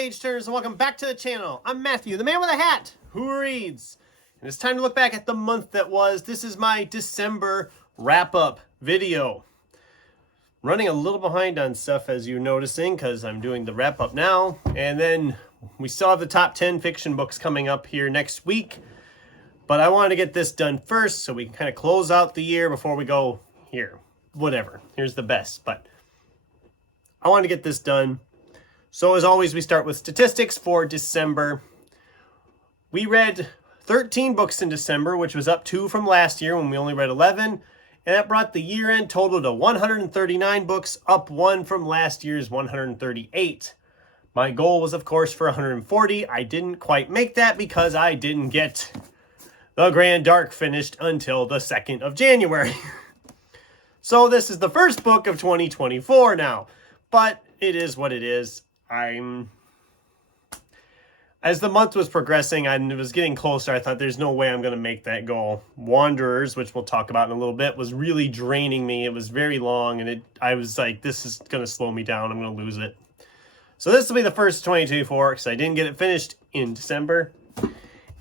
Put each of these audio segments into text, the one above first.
page turners, and welcome back to the channel. I'm Matthew, the man with a hat, who reads. And it's time to look back at the month that was. This is my December wrap-up video. Running a little behind on stuff, as you're noticing, because I'm doing the wrap-up now. And then we still have the top 10 fiction books coming up here next week. But I wanted to get this done first, so we can kind of close out the year before we go here. Whatever. Here's the best. But I wanted to get this done. So as always, we start with statistics for December. We read 13 books in December, which was up 2 from last year when we only read 11. And that brought the year-end total to 139 books, up 1 from last year's 138. My goal was, of course, for 140. I didn't quite make that because I didn't get The Grand Dark finished until the 2nd of January. So this is the first book of 2024 now. But it is what it is. As the month was progressing and it was getting closer, I thought there's no way I'm going to make that goal. Wanderers, which we'll talk about in a little bit, was really draining me. It was very long, and I was like, this is going to slow me down. I'm going to lose it. So this will be the first 2024 because I didn't get it finished in December.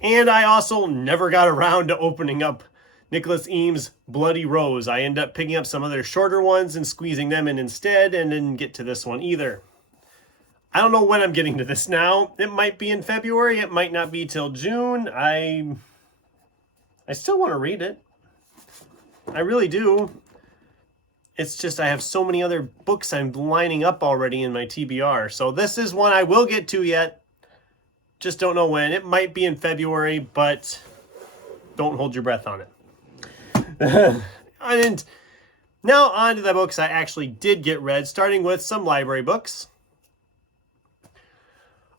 And I also never got around to opening up Nicholas Eames' Bloody Rose. I ended up picking up some other shorter ones and squeezing them in instead, and didn't get to this one either. I don't know when I'm getting to this now. It might be in February. It might not be till June. I still want to read it. I really do. It's just I have so many other books I'm lining up already in my TBR. So this is one I will get to yet. Just don't know when. It might be in February, but don't hold your breath on it. And now on to the books I actually did get read, starting with some library books.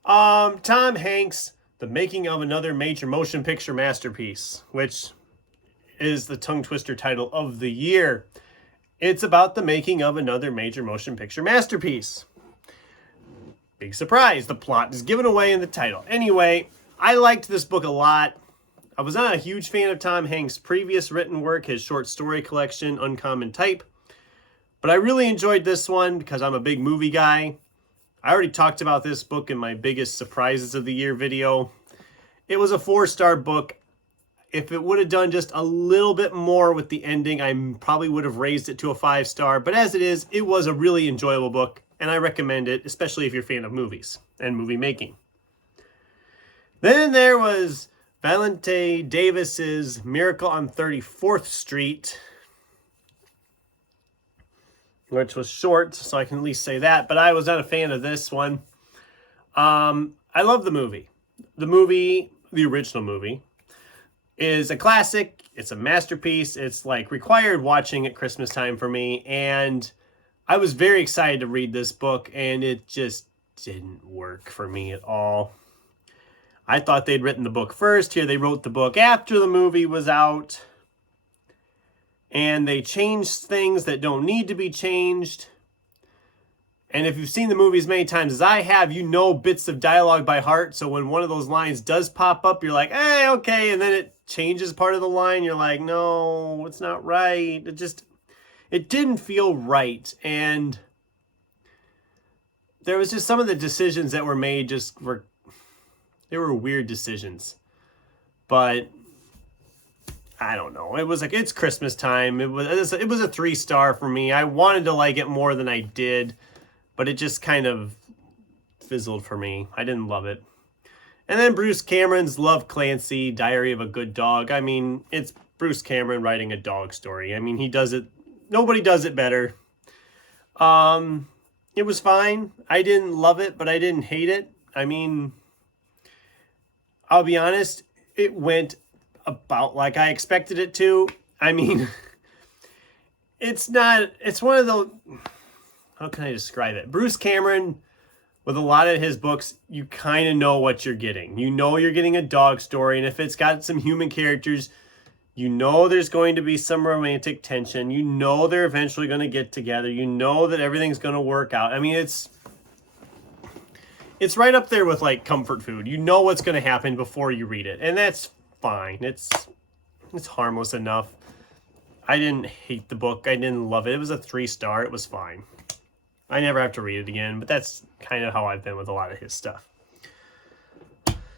Tom Hanks, The Making of Another Major Motion Picture Masterpiece, which is the tongue twister title of the year. It's about the making of another major motion picture masterpiece. Big surprise, the plot is given away in the title. Anyway, I liked this book a lot. I was not a huge fan of Tom Hanks' previous written work, his short story collection, Uncommon Type. But I really enjoyed this one because I'm a big movie guy. I already talked about this book in my biggest surprises of the year video. It was a 4-star book. If it would have done just a little bit more with the ending, I probably would have raised it to a 5-star. But as it is, it was a really enjoyable book, and I recommend it, especially if you're a fan of movies and movie making. Then there was Valente Davis's Miracle on 34th Street, which was short, so I can at least say that. But I was not a fan of this one. I love the movie. The original movie, is a classic. It's a masterpiece. It's like required watching at Christmas time for me. And I was very excited to read this book, and it just didn't work for me at all. I thought they'd written the book first. Here they wrote the book after the movie was out. And they changed things that don't need to be changed. And if you've seen the movies many times as I have, you know bits of dialogue by heart. So when one of those lines does pop up, you're like, hey, okay. And then it changes part of the line. You're like, no, it's not right. It didn't feel right. And there was just some of the decisions that were made they were weird decisions. But I don't know. It was like, it's Christmas time. It was a 3-star for me. I wanted to like it more than I did, but it just kind of fizzled for me. I didn't love it. And then Bruce Cameron's Love Clancy, Diary of a Good Dog. I mean, it's Bruce Cameron writing a dog story. I mean, he does it. Nobody does it better. It was fine. I didn't love it, but I didn't hate it. I mean, I'll be honest. It went about like I expected it to. I mean, it's one of the, how can I describe it? Bruce Cameron, with a lot of his books, you kind of know what you're getting. You know you're getting a dog story, and if it's got some human characters, you know there's going to be some romantic tension. You know they're eventually going to get together. You know that everything's going to work out. I mean, it's right up there with like comfort food. You know what's going to happen before you read it, and that's fine. It's harmless enough. I didn't hate the book. I didn't love it. It was a 3-star. It was fine. I never have to read it again, but that's kind of how I've been with a lot of his stuff.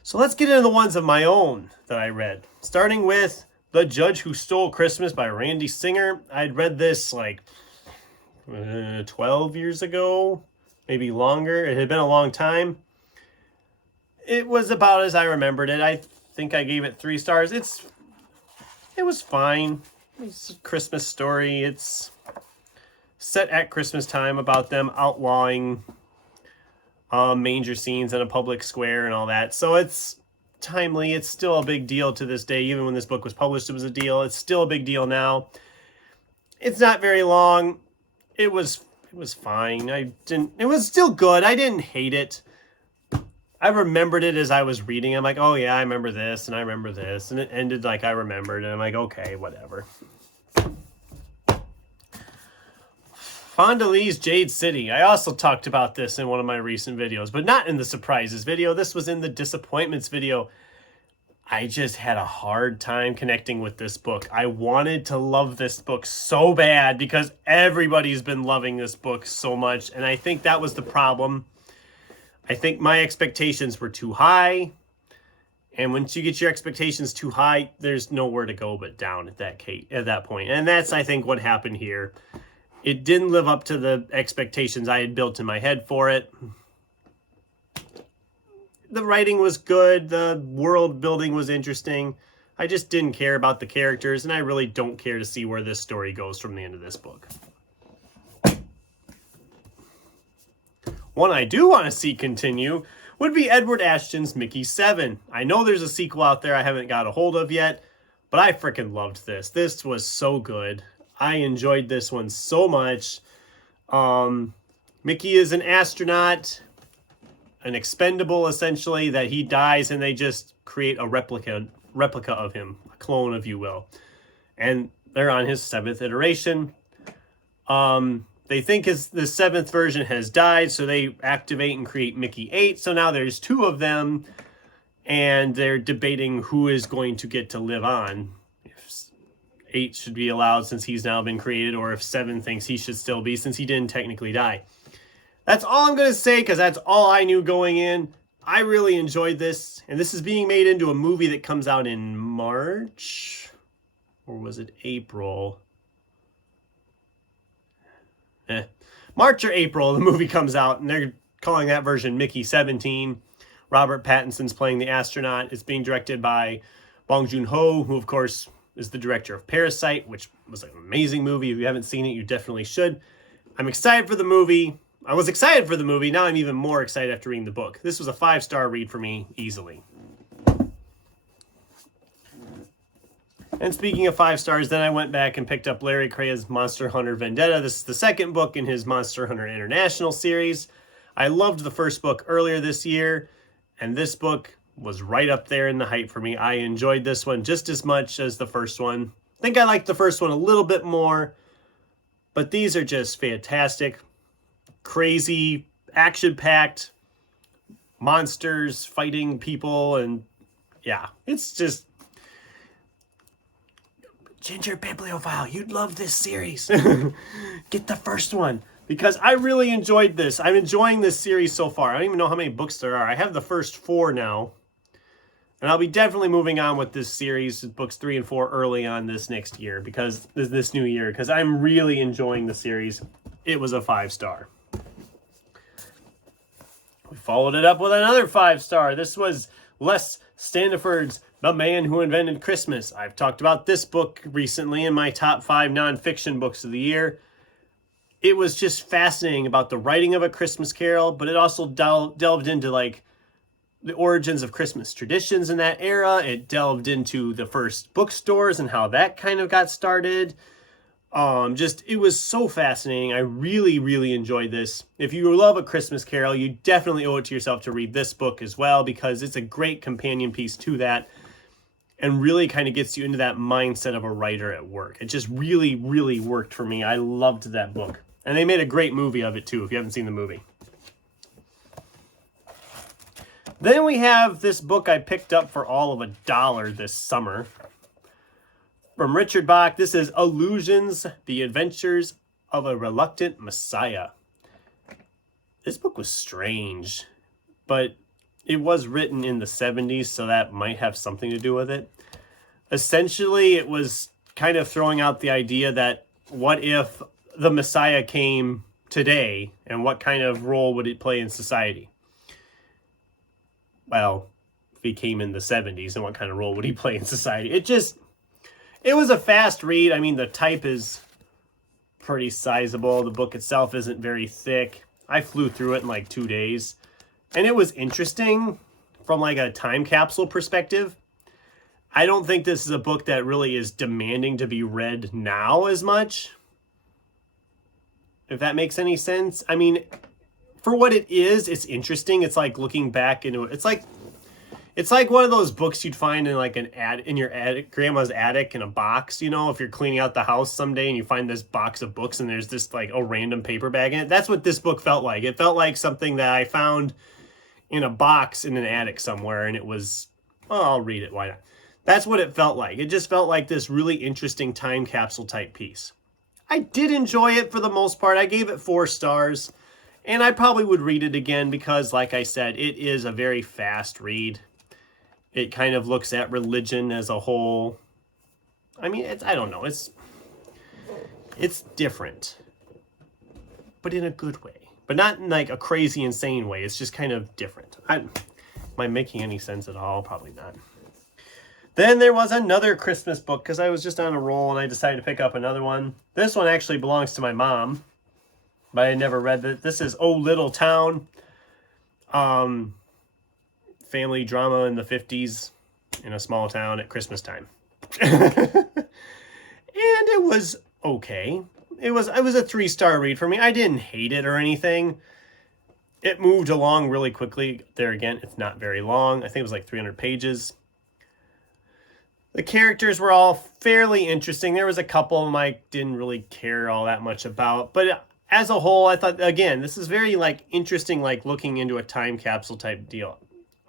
So let's get into the ones of my own that I read. Starting with The Judge Who Stole Christmas by Randy Singer. I'd read this like 12 years ago, maybe longer. It had been a long time. It was about as I remembered it. I think I gave it 3 stars. It was fine. It's a Christmas story. It's set at Christmas time about them outlawing manger scenes in a public square and all that. So it's timely. It's still a big deal to this day. Even when this book was published, it was a deal. It's still a big deal now. It's not very long. It was fine. It was still good. I didn't hate it. I remembered it as I was reading. I'm like, oh yeah, I remember this and I remember this. And it ended like I remembered. And I'm like, okay, whatever. Fonda Lee's Jade City. I also talked about this in one of my recent videos, but not in the surprises video. This was in the disappointments video. I just had a hard time connecting with this book. I wanted to love this book so bad because everybody's been loving this book so much. And I think that was the problem. I think my expectations were too high. And once you get your expectations too high, there's nowhere to go but down at that point. And that's, I think, what happened here. It didn't live up to the expectations I had built in my head for it. The writing was good. The world building was interesting. I just didn't care about the characters, and I really don't care to see where this story goes from the end of this book. One I do want to see continue would be Edward Ashton's Mickey 7. I know there's a sequel out there I haven't got a hold of yet, but I freaking loved this. This was so good. I enjoyed this one so much. Mickey is an astronaut, an expendable essentially, that he dies and they just create a replica of him, a clone, if you will. And they're on his 7th iteration. They think the 7th version has died, so they activate and create Mickey 8. So now there's 2 of them, and they're debating who is going to get to live on. If 8 should be allowed since he's now been created, or if 7 thinks he should still be since he didn't technically die. That's all I'm going to say because that's all I knew going in. I really enjoyed this, and this is being made into a movie that comes out in March, or was it April? March or April, the movie comes out, and they're calling that version Mickey 17. Robert Pattinson's playing the astronaut. It's being directed by Bong Joon-ho, who, of course, is the director of Parasite, which was an amazing movie. If you haven't seen it, you definitely should. I'm excited for the movie. I was excited for the movie. Now I'm even more excited after reading the book. This was a 5-star read for me, easily. And speaking of 5 stars, then I went back and picked up Larry Craig's Monster Hunter Vendetta. This is the 2nd book in his Monster Hunter International series. I loved the 1st book earlier this year, and this book was right up there in the hype for me. I enjoyed this one just as much as the 1st one. I think I liked the 1st one a little bit more, but these are just fantastic, crazy, action-packed monsters fighting people, and yeah, it's just... Ginger Bibliophile, you'd love this series. Get the 1st one, because I really enjoyed this. I'm enjoying this series so far. I don't even know how many books there are. I have the first 4 now, and I'll be definitely moving on with this series, books 3 and 4, early on this next year, because this new year, because I'm really enjoying the series. It was a 5-star. We followed it up with another 5-star. This was Les Standiford's The Man Who Invented Christmas. I've talked about this book recently in my top 5 nonfiction books of the year. It was just fascinating about the writing of A Christmas Carol, but it also delved into like the origins of Christmas traditions in that era. It delved into the first bookstores and how that kind of got started. It was so fascinating. I really, really enjoyed this. If you love A Christmas Carol, you definitely owe it to yourself to read this book as well, because it's a great companion piece to that and really kind of gets you into that mindset of a writer at work. It just really, really worked for me. I loved that book. And they made a great movie of it too, if you haven't seen the movie. Then we have this book I picked up for all of $1 this summer. From Richard Bach, this is Illusions, The Adventures of a Reluctant Messiah. This book was strange, but it was written in the 70s, so that might have something to do with it. Essentially, it was kind of throwing out the idea that what if the Messiah came today, and what kind of role would it play in society? Well, if he came in the 70s, and what kind of role would he play in society? It was a fast read. I mean, the type is pretty sizable. The book itself isn't very thick. I flew through it in like 2 days. And it was interesting from like a time capsule perspective. I don't think this is a book that really is demanding to be read now as much. If that makes any sense. I mean, for what it is, it's interesting. It's like looking back into it. It's like one of those books you'd find in like in your grandma's attic in a box, you know, if you're cleaning out the house someday and you find this box of books and there's this like a random paper bag in it. That's what this book felt like. It felt like something that I found in a box in an attic somewhere, and it was, well, I'll read it. Why not? That's what it felt like. It just felt like this really interesting time capsule type piece. I did enjoy it for the most part. I gave it 4 stars, and I probably would read it again because, like I said, it is a very fast read. It kind of looks at religion as a whole. I mean, I don't know. It's different, but in a good way. But not in like a crazy, insane way. It's just kind of different. Am I making any sense at all? Probably not. Then there was another Christmas book because I was just on a roll and I decided to pick up another one. This one actually belongs to my mom, but I never read it. This is Oh Little Town. Family drama in the 50s in a small town at Christmas time. And it was okay. It was a 3-star read for me. I didn't hate it or anything. It moved along really quickly. There again, it's not very long. I think it was like 300 pages. The characters were all fairly interesting. There was a couple of them I didn't really care all that much about. But as a whole, I thought, again, this is very like interesting, like looking into a time capsule type deal.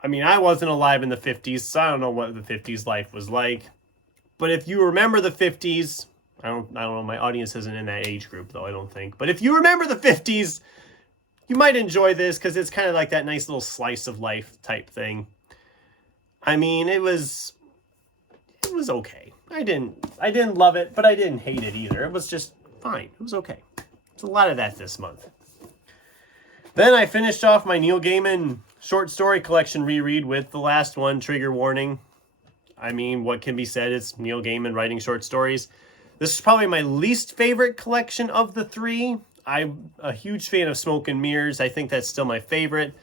I mean, I wasn't alive in the 50s, so I don't know what the 50s life was like. But if you remember the 50s, I don't know, my audience isn't in that age group, though, I don't think. But if you remember the 50s, you might enjoy this because it's kind of like that nice little slice of life type thing. I mean, it was okay. I didn't love it, but I didn't hate it either. It was just fine. It was okay. There's a lot of that this month. Then I finished off my Neil Gaiman short story collection reread with the last one, Trigger Warning. I mean, what can be said? It's Neil Gaiman writing short stories. This is probably my least favorite collection of the 3. I'm a huge fan of Smoke and Mirrors. I think that's still my favorite.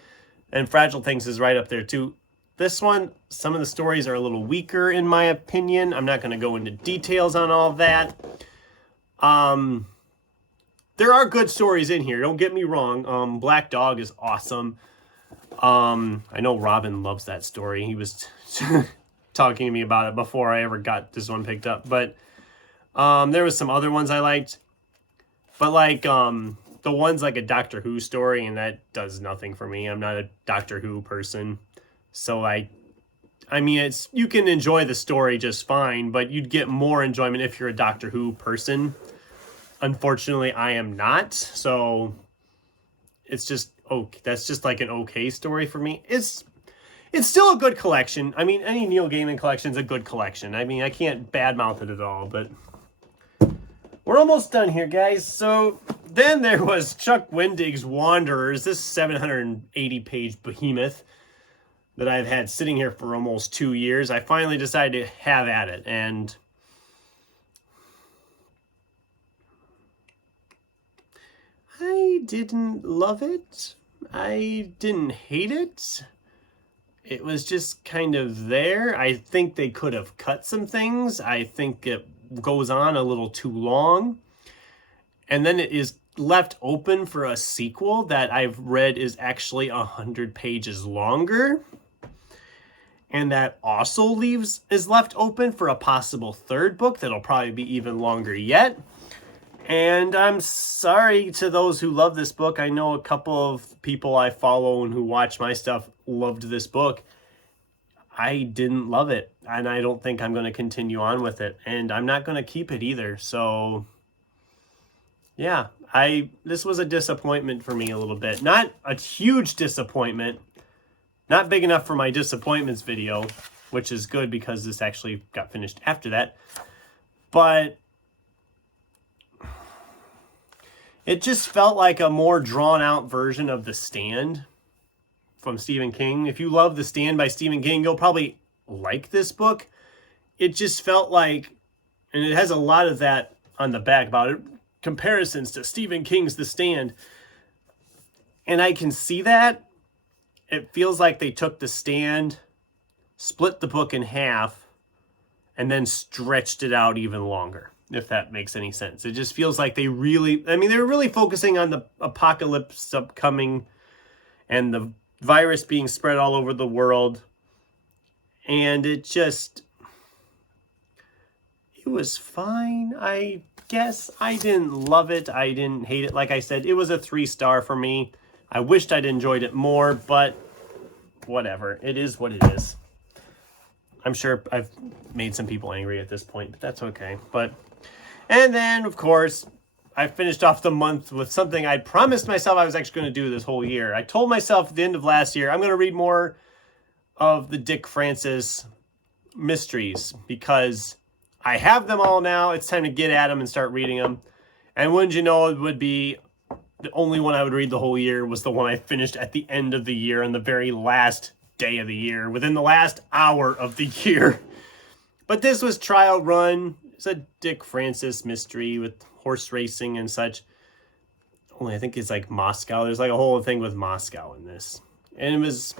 And Fragile Things is right up there too. This one, some of the stories are a little weaker in my opinion. I'm not going to go into details on all of that. There are good stories in here, don't get me wrong. Black Dog is awesome. I know Robin loves that story. He was talking to me about it before I ever got this one picked up. But there was some other ones I liked. But like the one's like a Doctor Who story, and that does nothing for me. I'm not a Doctor Who person. So I mean, you can enjoy the story just fine, but you'd get more enjoyment if you're a Doctor Who person. Unfortunately, I am not. So it's just okay. That's just like an okay story for me. It's still a good collection. I mean, any Neil Gaiman collection is a good collection. I mean, I can't badmouth it at all, but we're almost done here, guys. So then there was Chuck Wendig's Wanderers, this 780-page behemoth that I've had sitting here for almost 2 years. I finally decided to have at it, and I didn't love it. I didn't hate it. It was just kind of there. I think they could have cut some things. I think it goes on a little too long. And then it is left open for a sequel that I've read is actually 100 pages longer. And that also is left open for a possible 3rd book that'll probably be even longer yet. And I'm sorry to those who love this book. I know a couple of people I follow and who watch my stuff loved this book. I didn't love it, and I don't think I'm going to continue on with it. And I'm not going to keep it either. So, yeah, this was a disappointment for me a little bit. Not a huge disappointment, Not big enough for my disappointments video, which is good because this actually got finished after that. But it just felt like a more drawn out version of The Stand from Stephen King. If you love The Stand by Stephen King, you'll probably like this book. It just felt like, and it has a lot of that on the back about it, comparisons to Stephen King's The Stand. And I can see that. It feels like they took The Stand, split the book in half, and then stretched it out even longer, if that makes any sense. It just feels like they were really focusing on the apocalypse upcoming and the virus being spread all over the world. And it was fine, I guess. I didn't love it. I didn't hate it. Like I said, it was a 3-star for me. I wished I'd enjoyed it more, but whatever. It is what it is. I'm sure I've made some people angry at this point, but that's okay. And then, of course, I finished off the month with something I promised myself I was actually going to do this whole year. I told myself at the end of last year, I'm going to read more of the Dick Francis mysteries because I have them all now. It's time to get at them and start reading them. And wouldn't you know, it would be the only one I would read the whole year was the one I finished at the end of the year on the very last day of the year, within the last hour of the year. But this was Trial Run. It's a Dick Francis mystery with horse racing and such. Only I think it's like Moscow. There's like a whole thing with Moscow in this. And it was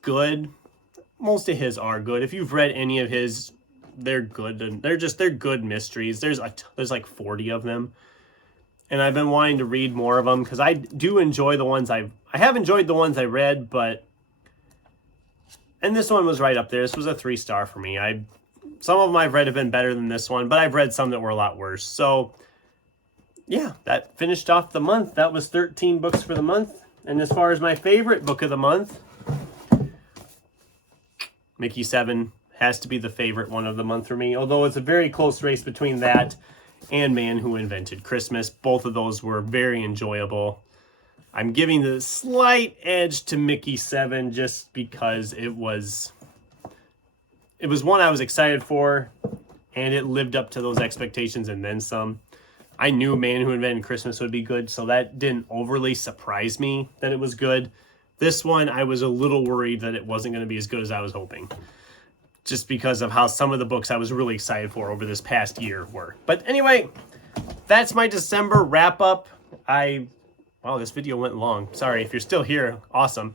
good. Most of his are good. If you've read any of his, they're good. And they're good mysteries. There's like 40 of them. And I've been wanting to read more of them because I do enjoy the ones I have enjoyed the ones I read, and this one was right up there. This was a 3-star for me. Some of them I've read have been better than this one, but I've read some that were a lot worse. So yeah, that finished off the month. That was 13 books for the month. And as far as my favorite book of the month, Mickey 7 has to be the favorite one of the month for me, although it's a very close race between that and Man Who Invented Christmas. Both of those were very enjoyable. I'm giving the slight edge to Mickey 7 just because it was one I was excited for, and it lived up to those expectations and then some. I knew Man Who Invented Christmas would be good, so that didn't overly surprise me that it was good. This one, I was a little worried that it wasn't going to be as good as I was hoping, just because of how some of the books I was really excited for over this past year were. But anyway, that's my December wrap-up. Wow, this video went long. Sorry, if you're still here, awesome.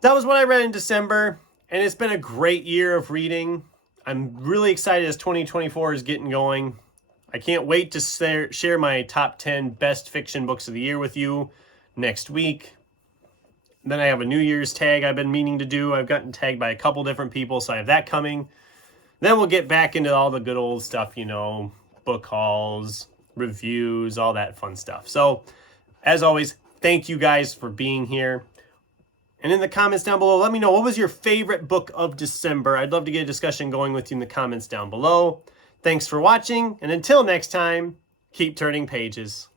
That was what I read in December, and it's been a great year of reading. I'm really excited as 2024 is getting going. I can't wait to share my top 10 best fiction books of the year with you next week. Then I have a New Year's tag I've been meaning to do. I've gotten tagged by a couple different people, so I have that coming. Then we'll get back into all the good old stuff, book hauls, reviews, all that fun stuff. So, as always, thank you guys for being here. And in the comments down below, let me know, what was your favorite book of December? I'd love to get a discussion going with you in the comments down below. Thanks for watching, and until next time, keep turning pages.